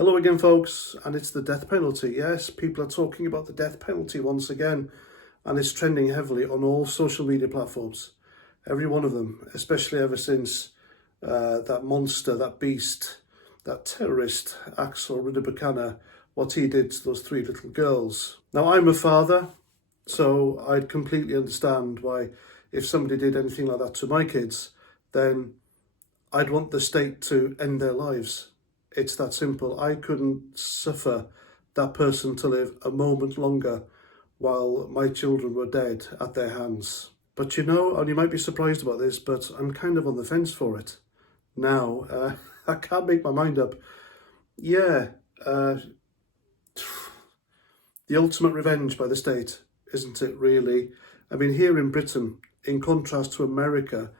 Hello again, folks, and it's the death penalty. Yes, people are talking about the death penalty once again, and it's trending heavily on all social media platforms. Every one of them, especially ever since that monster, that beast, that terrorist, Axel Rudabakana, what he did to those three little girls. Now, I'm a father, so I'd completely understand why if somebody did anything like that to my kids, then I'd want the state to end their lives. It's that simple. I couldn't suffer that person to live a moment longer while my children were dead at their hands. But you know, and you might be surprised about this, but I'm kind of on the fence for it now. I can't make my mind up. Yeah, the ultimate revenge by the state, isn't it really? I mean, here in Britain, in contrast to America,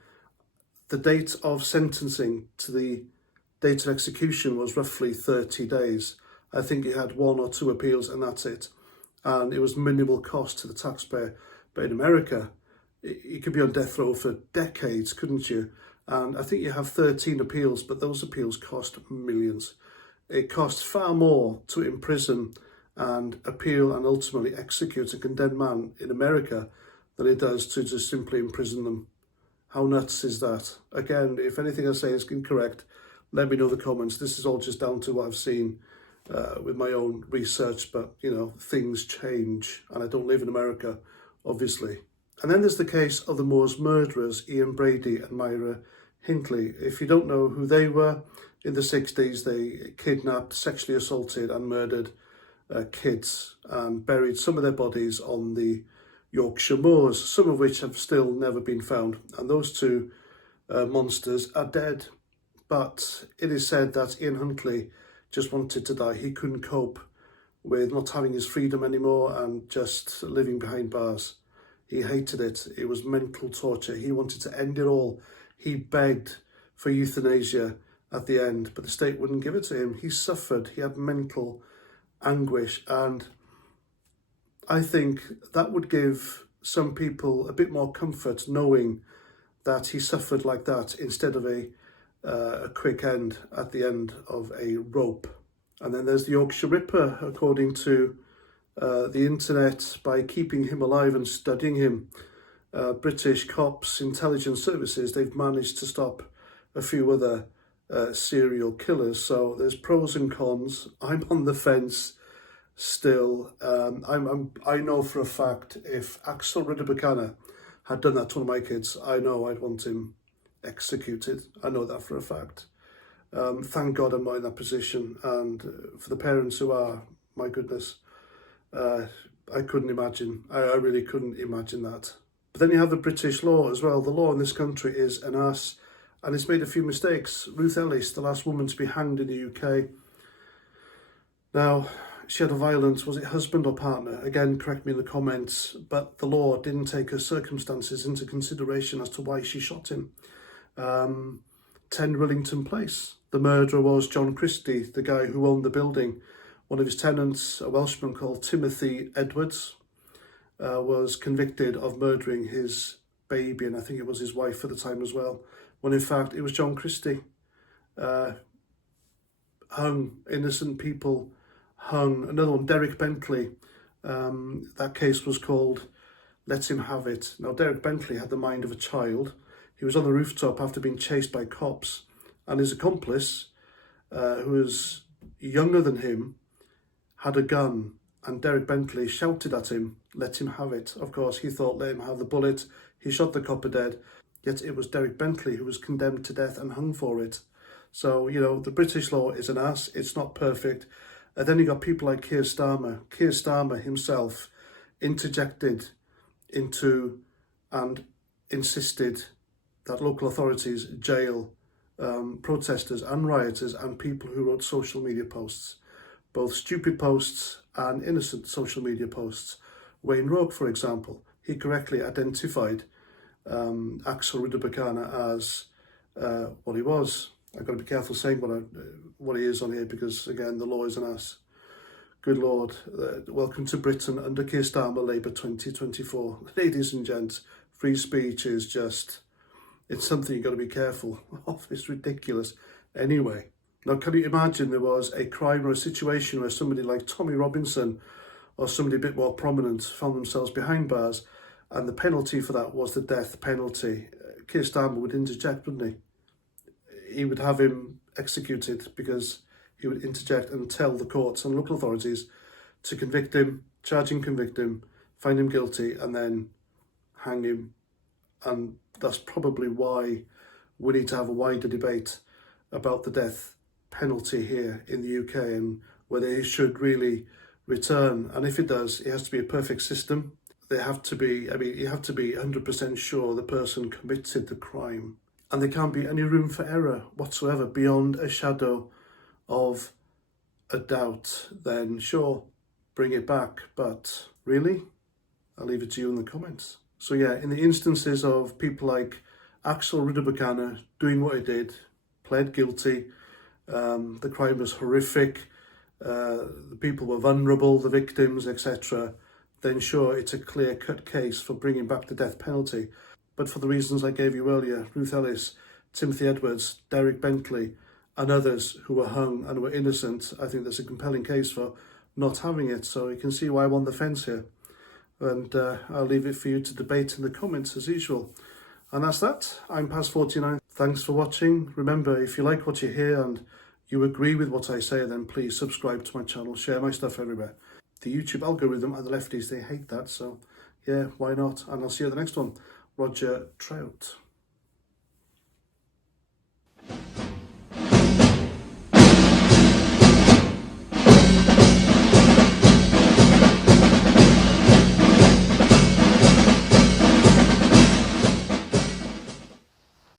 the date of sentencing to the date of execution was roughly 30 days. I think you had one or two appeals and that's it. And it was minimal cost to the taxpayer. But in America, you could be on death row for decades, couldn't you? And I think you have 13 appeals, but those appeals cost millions. It costs far more to imprison and appeal and ultimately execute a condemned man in America than it does to just simply imprison them. How nuts is that? Again, if anything I say is incorrect, let me know in the comments. This is all just down to what I've seen with my own research, but you know, things change and I don't live in America, obviously. And then there's the case of the Moors murderers, Ian Brady and Myra Hinckley. If you don't know who they were, in the 60s they kidnapped, sexually assaulted and murdered kids and buried some of their bodies on the Yorkshire moors, some of which have still never been found. And those two monsters are dead. But it is said that Ian Huntley just wanted to die. He couldn't cope with not having his freedom anymore and just living behind bars. He hated it. It was mental torture. He wanted to end it all. He begged for euthanasia at the end, but the state wouldn't give it to him. He suffered. He had mental anguish. And I think that would give some people a bit more comfort knowing that he suffered like that instead of a quick end at the end of a rope. And then there's the Yorkshire Ripper, according to the internet. By keeping him alive and studying him, British cops, intelligence services, they've managed to stop a few other serial killers. So there's pros and cons. I'm on the fence still. I know for a fact if Axel Rudabakana had done that to one of my kids, I know I'd want him executed. I know that for a fact. Thank God I'm not in that position, and for the parents who are, my goodness, I couldn't imagine. I really couldn't imagine that. But then you have the British law as well. The law in this country is an arse, and it's made a few mistakes. Ruth Ellis, the last woman to be hanged in the UK. Now, she had a violent, was it husband or partner? Again, correct me in the comments, but the law didn't take her circumstances into consideration as to why she shot him. 10 Rillington Place. The murderer was John Christie, the guy who owned the building. One of his tenants, a Welshman called Timothy Edwards, was convicted of murdering his baby, and I think it was his wife at the time as well, when in fact it was John Christie. Hung, innocent people hung. Another one, Derek Bentley, that case was called Let Him Have It. Now, Derek Bentley had the mind of a child. He was on the rooftop after being chased by cops, and his accomplice, who was younger than him, had a gun, and Derek Bentley shouted at him, let him have it. Of course, he thought, let him have the bullet. He shot the copper dead, yet it was Derek Bentley who was condemned to death and hung for it. So, you know, the British law is an ass. It's not perfect. And then you got people like Keir Starmer. Keir Starmer himself interjected into and insisted that local authorities jail protesters and rioters and people who wrote social media posts, both stupid posts and innocent social media posts. Wayne Roke, for example, he correctly identified Axel Rudabakana as what he was. I've got to be careful saying what he is on here because, again, the law is an ass. Good Lord. Welcome to Britain under Keir Starmer, Labour 2024. Ladies and gents, free speech is just, it's something you've got to be careful of. It's ridiculous. Anyway, Now, can you imagine there was a crime or a situation where somebody like Tommy Robinson or somebody a bit more prominent found themselves behind bars, and the penalty for that was the death penalty? Keir Starmer would interject, wouldn't he? He would have him executed because he would interject and tell the courts and local authorities to convict him, charge him, convict him, find him guilty, and then hang him. And that's probably why we need to have a wider debate about the death penalty here in the UK and whether it should really return. And if it does, it has to be a perfect system. There have to be, I mean, you have to be 100% sure the person committed the crime. And there can't be any room for error whatsoever beyond a shadow of a doubt. Then sure, bring it back. But really, I'll leave it to you in the comments. So yeah, in the instances of people like Axel Rudder doing what he did, pled guilty, the crime was horrific, the people were vulnerable, the victims, etc., then sure, it's a clear-cut case for bringing back the death penalty. But for the reasons I gave you earlier, Ruth Ellis, Timothy Edwards, Derek Bentley, and others who were hung and were innocent, I think there's a compelling case for not having it. So you can see why I'm on the fence here. And I'll leave it for you to debate in the comments as usual. And that's that. I'm past 49. Thanks for watching. Remember, if you like what you hear and you agree with what I say, then please subscribe to my channel, share my stuff everywhere. The YouTube algorithm and the lefties, they hate that. So yeah, why not? And I'll see you at the next one. Roger Trout.